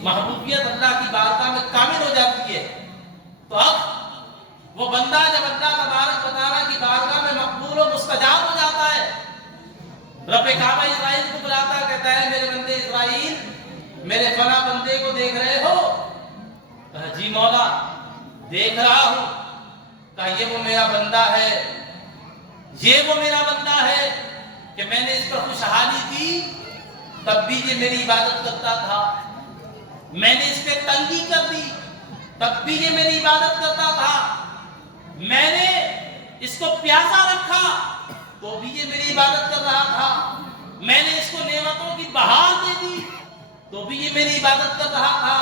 محبوبیت اللہ کی بارگاہ میں کامل ہو جاتی ہے، تو اب وہ بندہ جب اللہ تبارک و تعالیٰ کی بارگاہ میں مقبول و مستجاب ہو جاتا ہے، رب کعبہ اسرائیل کو بلاتا کہتا ہے میرے بندے اسرائیل، میرے فلاں بندے کو دیکھ رہے ہو؟ کہا جی مولا دیکھ رہا ہوں۔ کہا یہ وہ میرا بندہ ہے، یہ وہ میرا بندہ ہے کہ میں نے اس پر خوشحالی دی تب بھی یہ میری عبادت کرتا تھا، میں نے اس پہ تنگی کر دی تب بھی یہ میری عبادت کرتا تھا، میں نے اس کو پیاسا رکھا تو بھی یہ میری عبادت کر رہا تھا، میں نے اس کو نعمتوں کی بہار دے دی تو بھی یہ میری عبادت کر رہا تھا،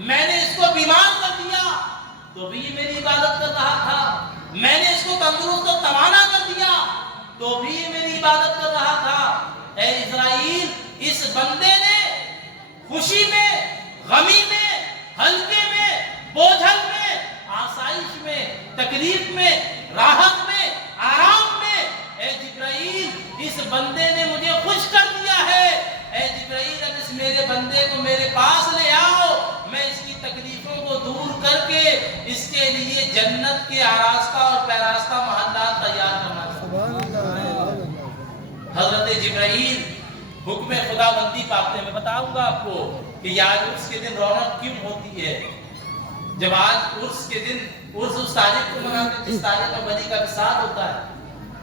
میں نے اس کو بیمار کر دیا تو بھی یہ میری عبادت کر رہا تھا، میں نے اس کو تندرست و توانا کر دیا تو بھی یہ میری عبادت کر رہا تھا۔ اے اسرائیل، اس بندے نے خوشی میں، غمی میں، ہلکے میں، بوجھل میں، آسائش میں، تکلیف میں، راحت میں، آرام میں، اے جبرائیل اس بندے نے مجھے خوش کر دیا ہے۔ اے جبرائیل اب اس میرے بندے کو میرے پاس لے آؤ، میں اس کی تکلیفوں کو دور کر کے اس کے لیے جنت کے آراستہ اور پیراستہ محلات تیار کرنا چاہتا ہوں۔ حضرت جبرائیل حکم خدا بندی پاتے ہیں۔ میں بتاؤں گا آپ کو کہ آج عرس کے دن رونق کیوں ہوتی ہے۔ جب آج عرس کے دن عرس اس تاریخ کو مناتے ہیں جس تاریخ میں ولی کا وصال ہوتا ہے،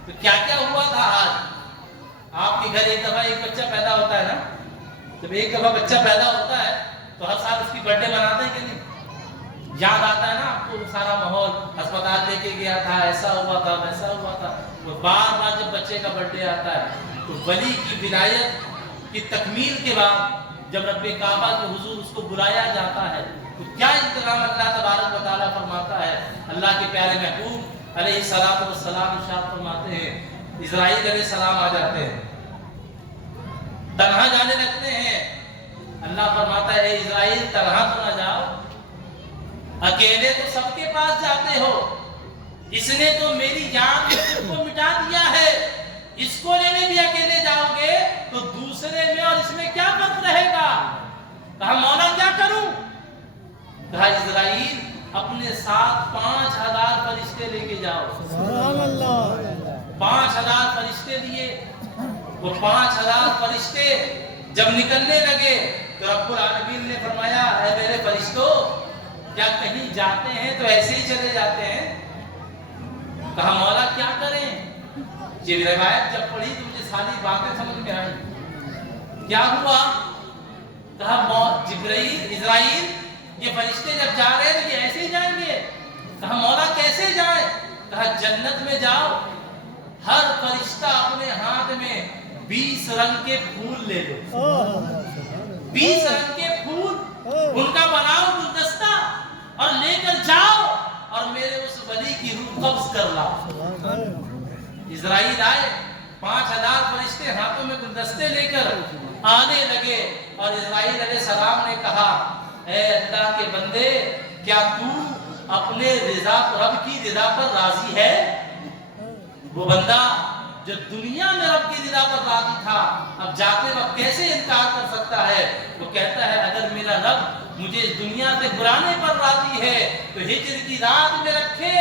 تو کیا کیا ہوا تھا؟ آج آپ کے گھر ایک دفعہ ایک بچہ پیدا ہوتا ہے نا، جب ایک دفعہ بچہ پیدا ہوتا ہے تو ہر سال اس کی برتھ ڈے مناتے ہیں کہ نہیں؟ یاد آتا ہے نا آپ کو سارا ماحول، ہسپتال لے کے گیا تھا، ایسا ہوا تھا، ویسا ہوا تھا۔ بار بار جب بچے کا برتھ ڈے آتا ہے تو ولی کی ولایت کی تکمیل کے بعد جب رب کعبہ کے حضور اس کو بلایا جاتا ہے تو کیا انتظام اللہ تبارک و تعالیٰ فرماتا ہے؟ اللہ کے پیارے محبوب علیہ الصلوۃ والسلام ارشاد فرماتے ہیں، اسرائیل علیہ السلام آ جاتے ہیں، تنہا جانے لگتے ہیں۔ اللہ فرماتا ہے اے اسرائیل تنہا تو نہ جاؤ، اکیلے تو سب کے پاس جاتے ہو، اس نے تو میری جان کو مٹا دیا ہے، اس کو لینے بھی اکیلے جاؤ گے تو دوسرے میں اور اس میں کیا فرق رہے گا؟ کہا مولا کیا کروں؟ کہا اسرائیل اپنے ساتھ 5000 فرشتے لے کے جاؤ۔ سبحان اللہ۔ 5000 فرشتے لیے، وہ 5000 فرشتے جب نکلنے لگے تو رب العالمین نے فرمایا اے میرے فرشتوں کیا کہیں جاتے ہیں تو ایسے ہی چلے جاتے ہیں؟ کہا مولا کیا کریں؟ یہ روایت جب پڑھی تو مجھے ساری باتیں سمجھ میں آئی۔ کیا ہوا؟ کہا جبرائیل اسرائیل یہ فرشتے جب جا رہے ہیں تو یہ ایسے ہی جائیں گے؟ کہا مولا کیسے جائیں؟ کہا جنت میں جاؤ، ہر فرشتہ اپنے ہاتھ میں 20 رنگ کے پھول لے لو، 20 رنگ کے پھول ان کا بناؤ گلدستہ اور لے کر جاؤ اور میرے اس ولی کی روح قبض کر لاؤ۔ اسرائیل آئے، 5000 فرشتے ہاتھوں میں گلدستے لے کر آنے لگے اور اسرائیل علیہ السلام نے کہا اے اللہ کے بندے کیا تو اپنے رب کی رضا پر راضی ہے؟ وہ بندہ جو دنیا میں رب کی رضا پر راضی تھا اب جاتے وقت کیسے انکار کر سکتا ہے؟ وہ کہتا ہے اگر میرا رب مجھے اس دنیا سے بلانے پر راضی ہے تو ہجر کی رات میں رکھے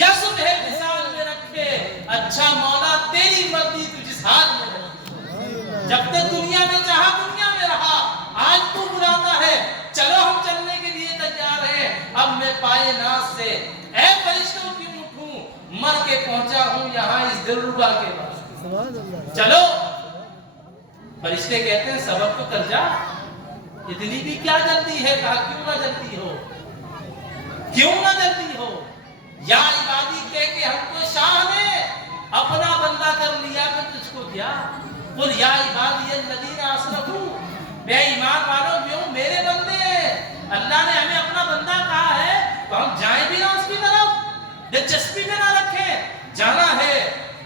یا صبح وصال میں رکھے، اچھا مولا تیری مرضی تو جس حال میں رکھے، جب تک دنیا میں چاہا دنیا میں رہا، آج تو بلاتا ہے چلو ہم چلنے کے لیے تیار ہیں، اب میں پائے ناز سے اے فرشتوں کی اٹھوں، مر کے پہنچا ہوں یہاں اس دلربا کے پاس، چلو۔ فرشتے کہتے ہیں سبب تو کر جا، اتنی بھی کیا جلدی ہے؟ کہا کیوں نہ جلدی ہو، کیوں نہ جلدی ہو؟ یا عبادی کہہ کے ہم کو شاہ نے اپنا بندہ کر لیا کہ تجھ کو کیا؟ قل یا عبادی الذین اسرفوا، بے ایمان والوں کیوں میرے بندے ہیں، اللہ نے ہمیں اپنا بندہ کہا ہے تو ہم جائیں بھی نہ اس کی طرف، دلچسپی میں نہ رکھیں، جانا ہے۔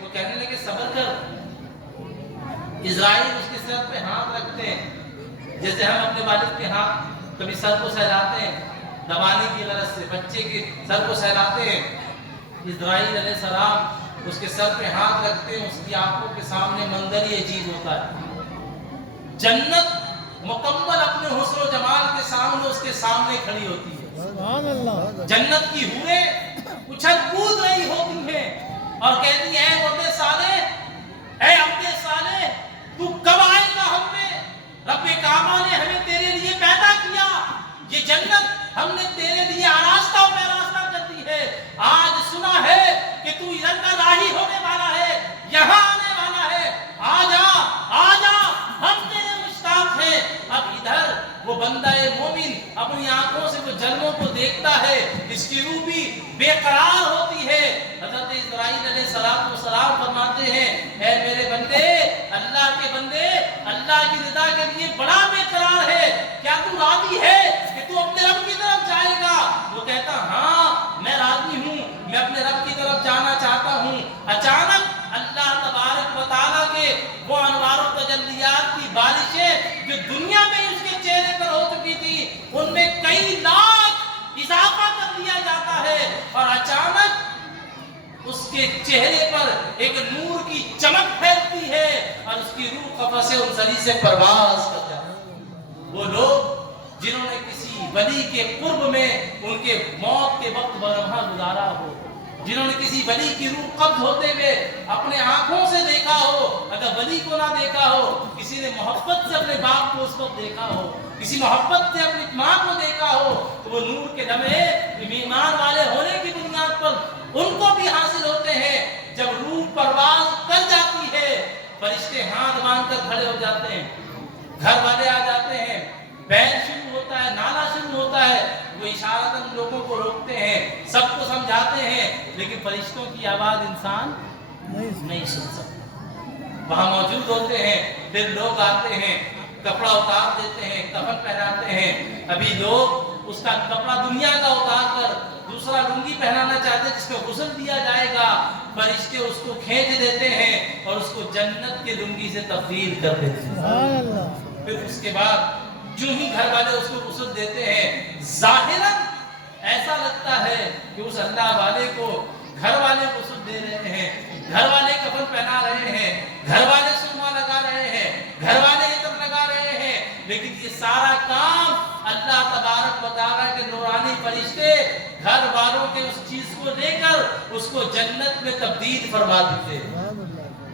وہ کہنے لگے صبر کر۔ اسرائیل اس کے سر پہ ہاتھ رکھتے ہیں جیسے ہم اپنے والد کے ہاتھ کبھی سر کو سہلاتے ہیں دبانے کی غرض سے، بچے کے سر کو سہلاتے ہیں، اسرائیل علیہ السلام اس کے سر پہ ہاتھ رکھتے ہیں، اس کی آنکھوں کے سامنے منظر ہی عجیب ہوتا ہے، جنت مکمل اپنے حسن و جمال کے سامنے اس کے سامنے کھڑی ہوتی ہے. سبحان اللہ. جنت کی حوریں اچھل کود رہی ہوتی ہیں اور کہتی ہیں اے مرد صالح، اے عبد صالح، تو کب آئے گا ہم پہ؟ رب کعبہ نے ہمیں تیرے لیے پیدا کیا، یہ جنت ہم نے تیرے لیے آراستہ و پیراستہ کر دی ہے. آج سنا ہے کہ تو ادھر کا راہی ہونے والا ہے، یہاں آنے والا ہے. آ جا، ہم تیرے مشتاق ہیں. اب ادھر وہ بندہ مومن اپنی آنکھوں سے وہ جنموں کو دیکھتا ہے، اس کی روح بھی بے قرار ہوتی ہے. حضرت اسرائیل علیہ السلام فرماتے ہیں اے میرے بندے، اللہ کے بندے، اللہ کی رضا کے لیے بڑا بے قرار ہے، کیا تو راضی ہے کہ تو اپنے رب کی طرف جائے گا؟ وہ کہتا ہاں میں راضی ہوں، میں اپنے رب کی طرف جانا چاہتا ہوں. اچانک اللہ تبارک و تعالیٰ کے وہ انوار و تجلیات کی بارشیں جو دنیا میں اس کے چہرے پر ہو چکی تھی ان میں کئی لاکھ اضافہ کر دیا جاتا ہے اور اچانک اس کے چہرے پر ایک نور کی چمک پھیلتی ہے اور اس کی روح قفس انصری سے پرواز کر جاتی ہے. وہ لوگ جنہوں نے کسی ولی کے قرب میں ان کے موت کے وقت برہمہ گزارا ہو، جنہوں نے کسی ولی کی روح قبض ہوتے ہوئے اپنے آنکھوں سے دیکھا ہو، اگر ولی کو نہ دیکھا ہو، کسی نے محبت سے اپنے باپ کو اس وقت دیکھا ہو، کسی محبت سے اپنی ماں کو دیکھا ہو، تو وہ نور کے لمحے ایمان والے ہونے کی بنیاد پر ان کو بھی حاصل ہوتے ہیں. جب روح پرواز کر جاتی ہے، فرشتے ہاتھ باندھ کر کھڑے ہو جاتے ہیں، گھر والے آ جاتے ہیں، بین شروع ہوتا ہے، نالا شروع ہوتا ہے، وہ اشارتاً لوگوں کو روکتے ہیں، سب کو سمجھاتے ہیں، لیکن فرشتوں کی آواز انسان نہیں سن سکتا. وہاں موجود ہوتے ہیں، پھر لوگ آتے ہیں، کپڑا اتار دیتے ہیں، کفن پہناتے ہیں. ابھی لوگ اس کا کپڑا دنیا کا اتار کر دوسرا لنگی پہنانا چاہتے ہیں جس میں غسل دیا جائے گا. فرشتے اس کو کھینچ دیتے ہیں اور اس کو جنت کے لنگی سے تبدیل کر دیتے ہیں. پھر اس کے بعد جو ہی گھر والے اس کو غسل دیتے ہیں، ظاہراً ایسا لگتا ہے کہ اس اللہ والے کو گھر والے غسل دے رہے ہیں، گھر والے کفن پہنا رہے ہیں، گھر والے سرما لگا رہے ہیں، گھر والے عطر لگا رہے ہیں، لیکن یہ سارا کام اللہ تبارک و تعالیٰ کے نورانی فرشتے گھر والوں کے اس چیز کو لے کر اس کو جنت میں تبدیل فرما دیتے ہیں.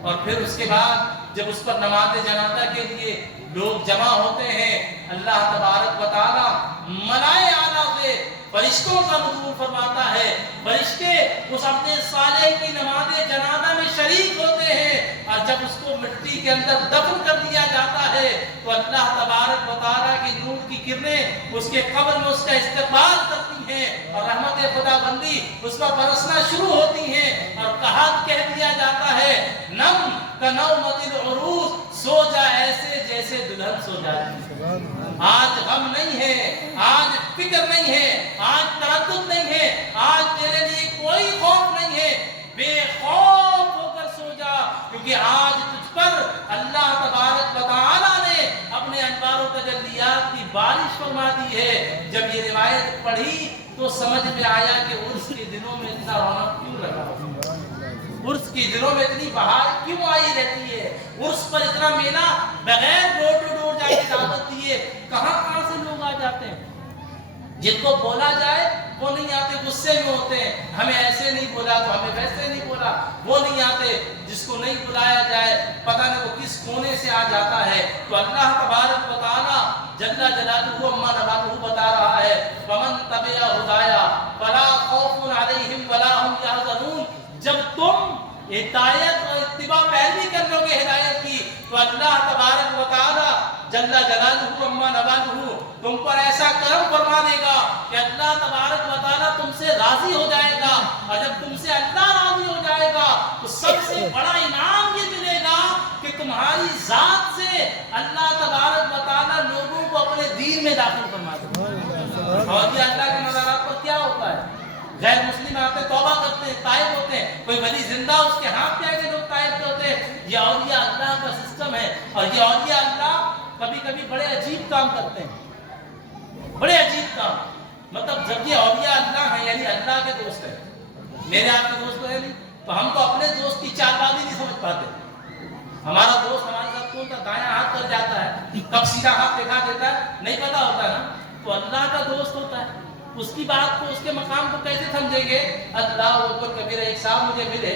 اور پھر اس کے بعد جب اس پر نماز جنازہ کے لیے لوگ جمع ہوتے ہیں، اللہ تبارک و تعالیٰ ملائے اعلیٰ سے فرشتوں کا نزول فرماتا ہے. فرشتے اس عبد صالح کی نماز جنازہ میں شریک ہوتے ہیں اور جب اس کو مٹی کے اندر دفن کر دیا جاتا ہے تو اللہ تبارک و تعالیٰ کی نور کی کرنیں اس کے قبر میں اس کا استقبال کرتی ہیں اور رحمت خدا بندی اس پر برسنا شروع ہوتی ہیں اور کہہ دیا جاتا ہے نم کنومت العروس، سو جا ایسے جیسے دلہن سو جاتی ہے. آج غم نہیں ہے، آج فکر نہیں ہے، آج تردد نہیں ہے، آج تیرے لیے کوئی خوف نہیں ہے. بے خوف ہو کر سو جا، کیونکہ آج تجھ پر اللہ تبارک و تعالیٰ نے اپنے انوار و تجلیات کی بارش فرما دی ہے. جب یہ روایت پڑھی تو سمجھ میں آیا کہ عرس کے دنوں میں اتنا رونق کیوں لگا، عرس کی دنوں میں اتنی بہار کیوں آئی رہتی ہے، عرس پر اتنا میلہ بغیر ڈور ٹو ڈور جا کے دعوت دیے کہاں سے لوگ آ جاتے ہیں. جن کو بولا جائے وہ نہیں آتے، غصے میں ہوتے ہیں، ہمیں ایسے نہیں بولا تو ہمیں ویسے نہیں بولا، وہ نہیں آتے. جس کو نہیں بلایا جائے پتہ نہیں وہ کس کونے سے آ جاتا ہے. تو اللہ تبارک و تعالیٰ جل جلالہ اما نوالہ بتا رہا ہے ومن تبع ہدایا فلا خوف علیہم ولا هم يحزنون. جب تم ہدایت اور اتباع پیروی کر لو گے ہدایت کی تو اللہ تبارک و تعالیٰ جل جلالہ اما نوالہ تم پر ایسا کرم فرما دے گا کہ اللہ تبارک و تعالیٰ تم سے راضی ہو جائے گا. اور جب تم سے اللہ راضی ہو جائے گا تو سب سے بڑا انعام یہ ملے گا کہ تمہاری ذات سے اللہ تبارک و تعالیٰ لوگوں کو اپنے دین میں داخل فرما دے گا. اور یہ اللہ کے نظارات پر کیا ہوتا ہے، غیر مسلم آتے توبہ کرتے ہیں، تائب ہوتے ہیں، کوئی ولی زندہ اس کے ہاتھ پہ آگے لوگ تائب ہوتے ہیں. یہ اولیاء اللہ کا سسٹم ہے. اور یہ اولیاء اللہ کبھی کبھی بڑے عجیب کام کرتے ہیں، بڑے عجیب کام. مطلب جب یہ اولیاء اللہ ہیں یعنی اللہ کے دوست ہیں، میرے آپ کے دوست تو ہے نہیں، تو ہم تو اپنے دوست کی چال بازی نہیں سمجھ پاتے. ہمارا دوست ہمارے ساتھ کون سا دایاں ہاتھ کر جاتا ہے، کب سیدھا ہاتھ دکھا دیتا ہے نہیں پتا ہوتا ہے نا. تو اللہ کا دوست ہوتا ہے، اس کی بات کو، اس کے مقام کو کیسے سمجھیں گے؟ اللہ اکبر کبیرہ۔ ایک صاحب مجھے ملے،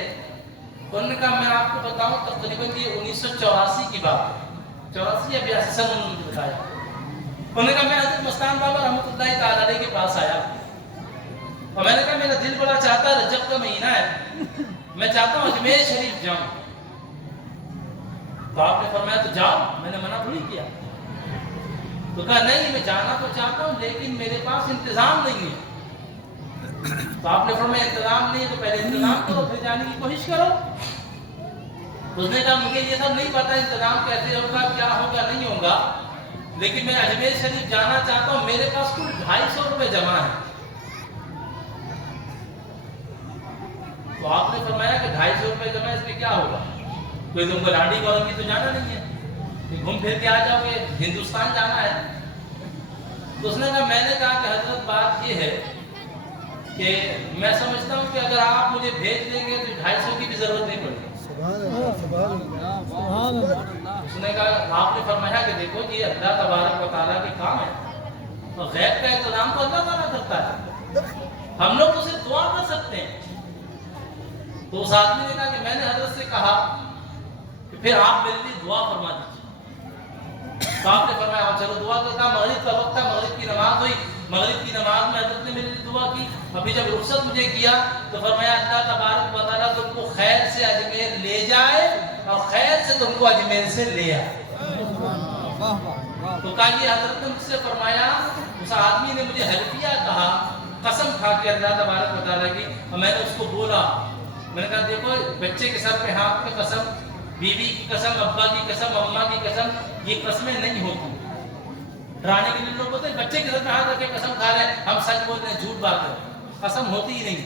انہوں نے کہا میں آپ کو بتاؤں تقریباً یہ 1984 کی بات ہے، 84 یا 82 سن انہوں نے بتایا۔ انہوں نے کہا میں حضرت مستان بابا رحمۃ اللہ تعالی علیہ کے پاس آیا اور میں نے کہا میرا دل بڑا چاہتا ہے، رجب کا مہینہ ہے، میں چاہتا ہوں اجمیر شریف جاؤں۔ تو آپ نے فرمایا تو جاؤ، میں نے منع تھوڑی کیا۔ تو کہا نہیں میں جانا تو چاہتا ہوں لیکن میرے پاس انتظام نہیں ہے۔ تو آپ نے فرمایا انتظام نہیں ہے تو پہلے انتظام کرو پھر جانے کی کوشش کرو۔ اس نے کہا مجھے یہ سب نہیں پتا انتظام کیسے ہوگا، کیا ہوگا نہیں ہوگا، لیکن میں اجمیر شریف جانا چاہتا ہوں، میرے پاس کل 250 روپے جمع ہے۔ تو آپ نے فرمایا کہ 250 روپے جمع اس میں کیا ہوگا؟ کوئی تم کو لانڈی گورنمنٹ کی تو جانا نہیں ہے، گھوم پھر کے آ جاؤ گے، ہندوستان جانا ہے۔ تو اس نے کہا میں نے کہا کہ حضرت بات یہ ہے کہ میں سمجھتا ہوں کہ اگر آپ مجھے بھیج دیں گے تو 250 کی بھی ضرورت نہیں پڑے گی۔ اس نے کہا آپ نے فرمایا کہ دیکھو یہ اللہ تبارک و تعالیٰ کے کام ہے اور غیب کا انتظام تو اللہ تعالیٰ کرتا ہے، ہم لوگ تو صرف دعا کر سکتے ہیں۔ تو اس آدمی نے کہا کہ میں نے حضرت سے کہا کہ پھر آپ میرے لیے دعا فرما دیجیے۔ تو آپ نے فرمایا چلو دعا کرتا۔ مغرب کا وقت تھا، مغرب کی نماز ہوئی، مغرب کی نماز میں حضرت نے میرے لیے دعا کی۔ ابھی جب رخصت مجھے کیا تو فرمایا اللہ تبارک و تعالیٰ تم کو خیر سے اجمیر لے جائے اور خیر سے تم کو اجمیر سے لے آئے۔ تو کہا یہ حضرت نے مجھ سے فرمایا، اس آدمی نے مجھے حلفیہ کہا، قسم کھا کے اللہ تبارک و تعالیٰ کی، اور میں نے اس کو بولا، میں نے کہا دیکھو بچے کے سر پہ ہاتھ پہ قسم، بیوی کی قسم، ابا کی قسم، اماں کی قسم، یہ قسمیں نہیں ہوتی۔ ڈرانے کے لیے لوگ ہوتے ہیں بچے کے سر پہ ہاتھ رکھ کے قسم کھا رہے ہیں، ہم سچ بول رہے ہیں، جھوٹ بات ہے، قسم ہوتی ہی نہیں۔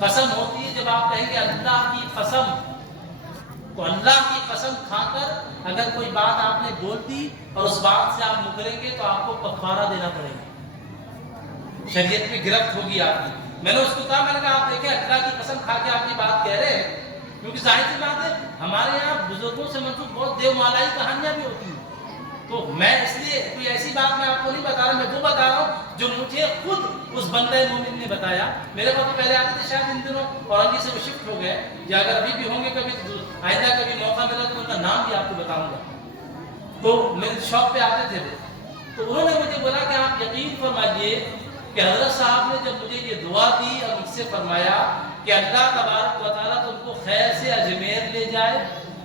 قسم ہوتی ہے جب آپ کہیں گے اللہ کی قسم، تو اللہ کی قسم کھا کر اگر کوئی بات آپ نے بول دی اور اس بات سے آپ مکریں گے تو آپ کو کفارہ دینا پڑے گا، شریعت میں گرفت ہوگی آپ کی۔ میں نے اس کو کہا، میں نے کہا آپ دیکھیں اللہ کی قسم کھا کے آپ یہ بات کہہ رہے ہیں، کیونکہ ظاہر سی بات ہے ہمارے یہاں بزرگوں سے منسوب بہت دیو مالائی کہانیاں بھی ہوتی ہیں، تو میں اس لیے کوئی ایسی بات میں آپ کو نہیں بتا رہا، میں وہ بتا رہا ہوں جو مجھے خود اس بندہ مومن نے بتایا۔ میرے پاس تو پہلے آتے تھے، شاید ان دنوں اورنگی سے وہ شفٹ ہو گئے، یا اگر ابھی بھی ہوں گے کبھی آئندہ کبھی موقع ملا تو ان کا نام بھی آپ کو بتاؤں گا۔ تو میرے شاپ پہ آتے تھے وہ، تو انہوں نے مجھے بولا کہ آپ یقین فرمائیے کہ حضرت صاحب نے جب مجھے یہ دعا دی اور مجھ سے فرمایا کہ اللہ تبارک و تعالیٰ تم کو خیر سے اجمیر لے جائے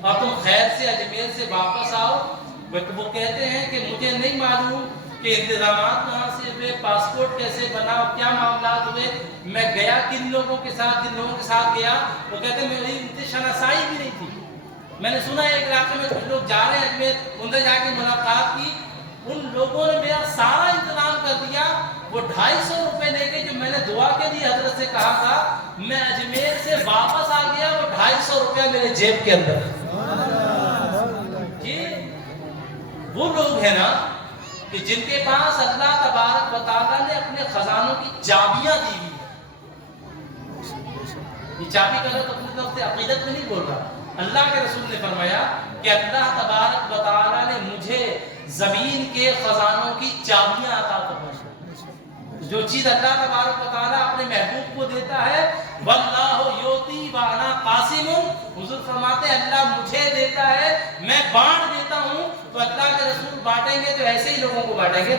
اور تم خیر سے اجمیر سے واپس آؤ، وہ کہتے ہیں کہ مجھے نہیں معلوم کہ انتظامات کہاں سے ہوئے، پاسپورٹ کیسے بنا اور کیا معاملات ہوئے، میں گیا کن لوگوں کے ساتھ، جن لوگوں کے ساتھ گیا وہ کہتے ہیں میری ان سے شناسائی بھی نہیں تھی۔ میں نے سنا ایک علاقے میں کچھ لوگ جا رہے ہیں اجمیر، ان سے جا کے ملاقات کی، ان لوگوں نے میرا سارا انتظام کر دیا، وہ 250 روپے لے کے جو میں نے دعا کے لیے حضرت سے کہا تھا، میں اجمیر سے واپس آ گیا، وہ 250 روپیہ میرے جیب کے اندر۔ یہ وہ لوگ ہیں نا کہ جن کے پاس اللہ تبارک و تعالیٰ نے اپنے خزانوں کی چابیاں دی ہوئی۔ یہ چابی کا لفظ اپنی طرف سے عقیدت میں نہیں بول رہا، اللہ کے رسول نے فرمایا کہ اللہ تبارک و تعالیٰ نے مجھے زمین کے خزانوں کی چابیاں عطا فرمائی۔ جو چیز اللہ تبارک و تعالیٰ اپنے محبوب کو دیتا ہے، واللہ یوتی وانا قاسم، حضور فرماتے ہیں اللہ مجھے دیتا ہے میں بانٹ دیتا ہوں، تو اللہ کے رسول بانٹیں گے تو ایسے ہی لوگوں کو بانٹیں گے،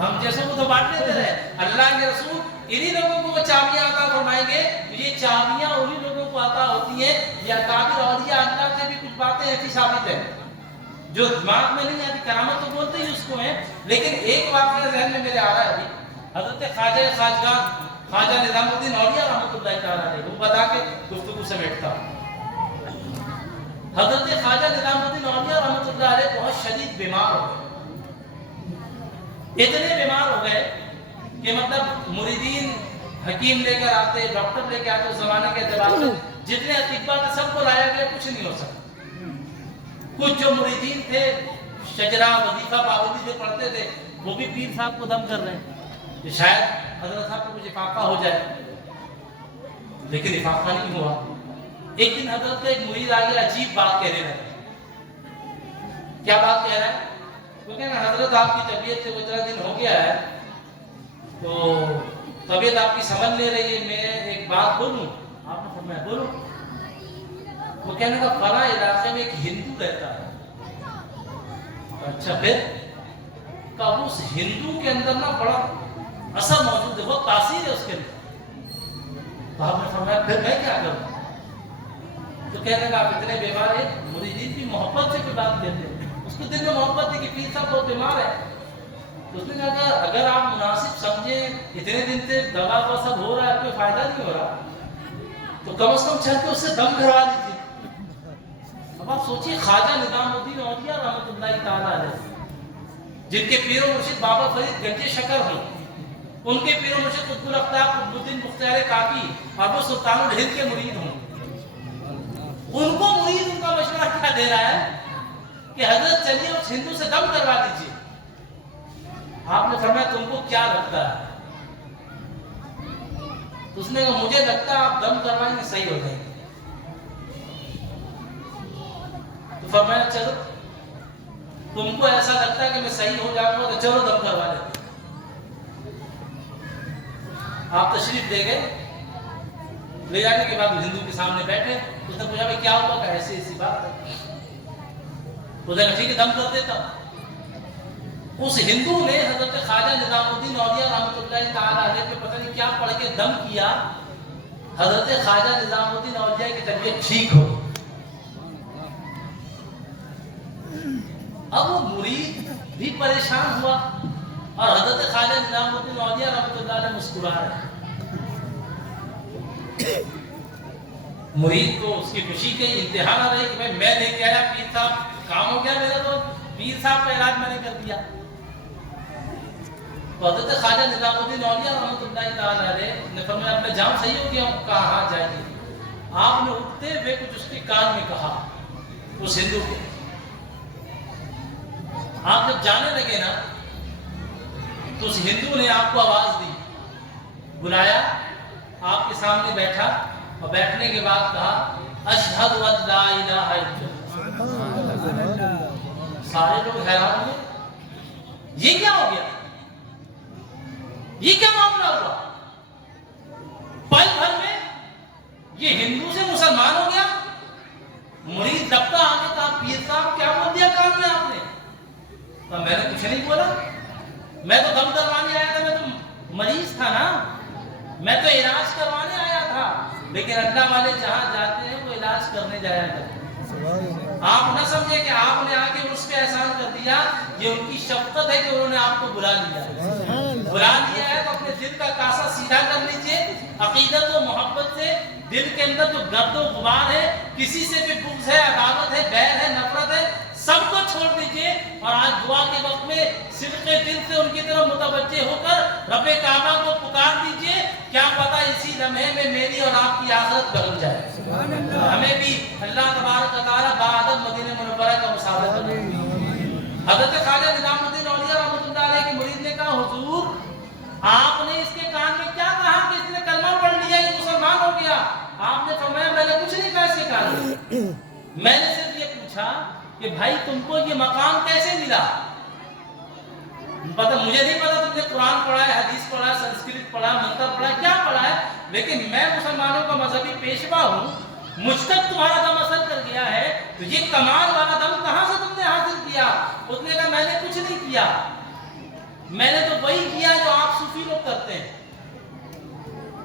ہم جیسوں کو تو بانٹ لیتے رہے، اللہ کے رسول انہی لوگوں کو وہ چابیاں عطا فرمائیں گے۔ یہ چابیاں انہی لوگوں کو عطا ہوتی ہیں، یا کافر اولیاء اللہ سے بھی کچھ باتیں ایسی ثابت ہیں جو دماغ میں نہیں آتی، کرامت تو بولتے ہی اس کو ہیں، لیکن ایک واقعہ ذہن میں میرے آ رہا ہے ابھی، حضرت خواجہ خواجگاہ خواجہ نظام الدین اولیاء رحمۃ اللہ تعالیٰ علیہ، وہ بتا کے گفتگو سمیٹتا ہوں۔ حضرت خواجہ نظام الدین اولیاء رحمۃ اللہ علیہ بہت شدید بیمار ہو گئے، اتنے بیمار ہو گئے کہ مطلب مریدین حکیم لے کر آتے، ڈاکٹر لے کے آتے، اس زمانے کے اعتبار سے جتنے اطباء تھے سب کو لایا گیا، کچھ نہیں ہو سکتا۔ کچھ جو مریدین تھے شجرہ وظیفہ پابندی جو پڑھتے تھے وہ بھی پیر صاحب کو دم کر رہے ہیں کہ شاید حضرت صاحب کو کچھ افاقہ ہو جائے، لیکن افاقہ نہیں ہوا۔ ایک دن حضرت کا ایک مرید آگے عجیب بات کہنے لگا۔ کیا بات کہہ رہا ہے کیونکہ نا حضرت آپ کی طبیعت سے اتنا دن ہو گیا ہے تو طبیعت آپ کی سمجھ لے رہی ہے، میں ایک بات بولوں؟ آپ نے فرمایا بولو۔ وہ کہنے کا فلاں علاقے میں ایک ہندو رہتا ہے۔ اچھا پھر؟ کہ اس ہندو کے اندر نا بڑا اثر موجود ہے، بہت تاثیر ہے اس کے اندر۔ تو آپ نے فرمایا پھر میں کیا کروں؟ تو کہنے کا آپ اتنے بیمار ہیں، مریدین بھی محبت سے کوئی بات کہتے ہیں، اس کو دل میں محبت ہے کہ پیر صاحب بہت بیمار ہے، تو اس نے کہا کہ اگر آپ مناسب سمجھیں اتنے دن سے دوا وہ سب ہو رہا ہے، کوئی فائدہ نہیں ہو رہا، تو کم از کم چل کے اس سے دم کروا دیجیے۔ اب آپ سوچیے خواجہ نظام الدین اولیاء رحمۃ اللہ تعالیٰ علیہ، جن کے پیر و مرشد بابا فرید گنج شکر ہوں، ان کے پیر و مرشد قطب الاقطاب قطب الدین مختار کاکی اور وہ سلطان الہند کے مرید ہوں، ان کو مرید ان کا مشورہ کیا دے رہا ہے کہ حضرت چلیے اس ہندو سے دم کروا دیجیے۔ آپ نے فرمایا تم کو کیا لگتا ہے؟ تو اس نے کہا مجھے لگتا ہے آپ دم کروائیں گے صحیح ہو جائیں گے۔ تو فرمایا چلو تم کو ایسا لگتا ہے کہ میں صحیح ہو جاؤں گا تو چلو دم کروا لیتے۔ آپ تشریف لے گئے، لے جانے کے بعد ہندو کے سامنے بیٹھے، اس نے پوچھا بھائی کیا ہوا؟ کہ ایسی ایسی بات ہے۔ تو ٹھیک ہے دم کر دیتا۔ اس ہندو نے حضرت خواجہ نظام الدین اولیاء رحمۃ اللہ تعالیٰ علیہ پہ پتہ نہیں کیا پڑھ کے دم کیا، حضرت خواجہ نظام الدین اولیاء کی طبیعت ٹھیک ہو۔ اب وہ مرید بھی پریشان ہوا اور حضرت خواجہ نظام الدین اولیاء رحمۃ اللہ علیہ مسکرا رہے۔ مرید کو اس کی خوشی کے انتہا نہ رہی کہ میں لے کے آیا پیر صاحب، کام ہو گیا میرا، تو پیر صاحب کا علاج میں نے کر دیا۔ تو حضرت خواجہ نظام الدین اولیاء رحمۃ اللہ تعالیٰ علیہ نے فرمایا اب میں جام صحیح ہو گیا ہوں، کہا ہاں جائیے۔ آپ نے اٹھتے ہوئے کچھ اس کے کان میں کہا، اس ہندو کے۔ آپ جب جانے لگے نا تو اس ہندو نے آپ کو آواز دی، بلایا، آپ کے سامنے بیٹھا اور بیٹھنے کے بعد کہا اشہد ان لا الہ الا اللہ۔ سارے لوگ حیران ہوئے، یہ کیا ہو گیا؟ یہ کیا معاملہ ہوا؟ پل بھر میں یہ ہندو سے مسلمان ہو گیا۔ مرید دبتا آگے کہا پیر صاحب کیا بول دیا کام میں آپ نے؟ تو میں نے کچھ نہیں بولا، میں تو دم کروانے آیا تھا، میں تو مریض تھا نا، میں تو علاج کروانے آیا تھا، لیکن اللہ والے جہاں جاتے ہیں وہ علاج کرنے جایا کرتے ہیں۔ آپ نہ سمجھے کہ آپ نے آ کے اس پہ احسان کر دیا، یہ ان کی شفقت ہے کہ انہوں نے آپ کو بلا لیا ہے تو اپنے دل کا کاسا سیدھا کر لیجئے، عقیدت و محبت سے دل کے اندر جو گرد و غبار ہے، کسی سے بھی بغض ہے، عداوت ہے، بیر ہے، نفرت ہے، سب کو چھوڑ دیجئے اور آج دعا کے وقت میں صدق دل سے ان کی طرف متوجہ ہو کر رب کعبہ کو پکار دیجئے، کیا پتہ اسی لمحے میں میری اور آپ کی آخرت بدل جائے۔ ہمیں بھی اللہ تبارک و تعالیٰ باعدد مدینہ منورہ کا مساعدہ کرے۔ حضرت خواجہ نظام الدین اولیاء رحمۃ اللہ علیہ کی مرید نے کہا حضور آپ نے اس کے کان میں کیا کہا کہ اس نے کلمہ پڑھ لیا یہ مسلمان ہو گیا؟ آپ نے فرمایا میں نے کچھ نہیں کہا اس کے کان میں، میں نے صرف یہ پوچھا کہ بھائی تم کو یہ مقام کیسے ملا؟ پتہ مجھے نہیں پتا تم نے قرآن پڑھا ہے، حدیث پڑھا ہے، سنسکرت پڑھا ہے، منتر پڑھا ہے، کیا پڑھا ہے، لیکن میں مسلمانوں کا مذہبی پیشوا ہوں، مجھ تک تمہارا دم اثر کر گیا ہے، تو یہ کمال والا دم کہاں سے تم نے حاصل کیا؟ اس نے کہا میں نے کچھ نہیں کیا، میں نے تو وہی کیا جو آپ صوفی لوگ کرتے ہیں،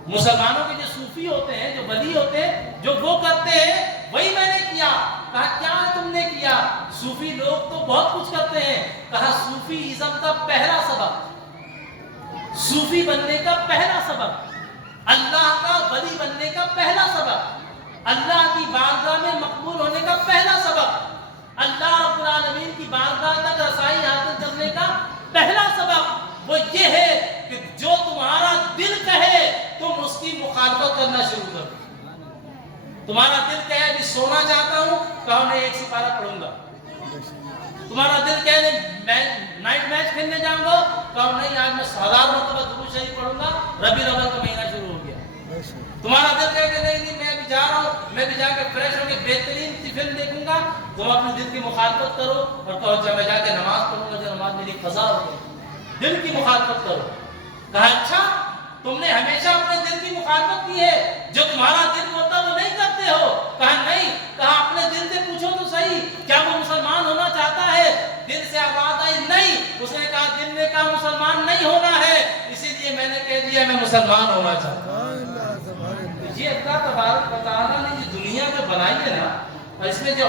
مسلمانوں کے جو صوفی ہوتے ہیں، جو ولی ہوتے ہیں، جو وہ کرتے ہیں وہی میں نے کیا۔ کہا کیا تم نے کیا؟ صوفی لوگ تو بہت کچھ کرتے ہیں۔ کہا صوفی ازم کا پہلا سبق، صوفی بننے کا پہلا سبق، اللہ کا ولی بننے کا پہلا سبق، اللہ کی بارگاہ میں مقبول ہونے کا پہلا سبق، اللہ رب العالمین کی بارگاہ تک رسائی حاصل کرنے کا پہلا سبق وہ یہ ہے کہ جو تمہارا دل کہے تم اس کی مخالفت کرنا شروع کر دو۔ تمہارا دل کہے کہ سونا چاہتا ہوں، کہو میں ایک سپارہ پڑھوں گا۔ تمہارا دل کہے میں نائٹ میچ کھیلنے جاؤں گا، کہو نہیں آج میں 1000 مرتبہ درود شریف پڑھوں گا، ربیع الاول کا مہینہ شروع ہو گیا۔ تمہارا دل کہے کہ نہیں میں ابھی جا رہا ہوں میں بھی جا کے فریش ہو کے بہترین سی فلم دیکھوں گا، تم اپنے دل کی مخالفت کرو اور کہو جب میں جا کے نماز پڑھوں گا جو نماز میری قضا ہو گئی، دل کی مخالفت کرو۔ کہا اچھا تم نے ہمیشہ اپنے دل کی مخالفت کی ہے، جو تمہارا دل بولتا وہ نہیں کرتے ہو؟ کہا نہیں۔ کہا اپنے دل سے پوچھو تو صحیح، کیا وہ مسلمان ہونا چاہتا ہے؟ دل سے آواز آئی نہیں۔ اس نے کہا دل نے کہا مسلمان نہیں ہونا ہے، اسی لیے میں نے کہہ دیا میں مسلمان ہونا چاہتا ہوں۔ یہ اللہ تبارک و تعالیٰ نے یہ دنیا میں بنائی ہے نا، اور اس میں جو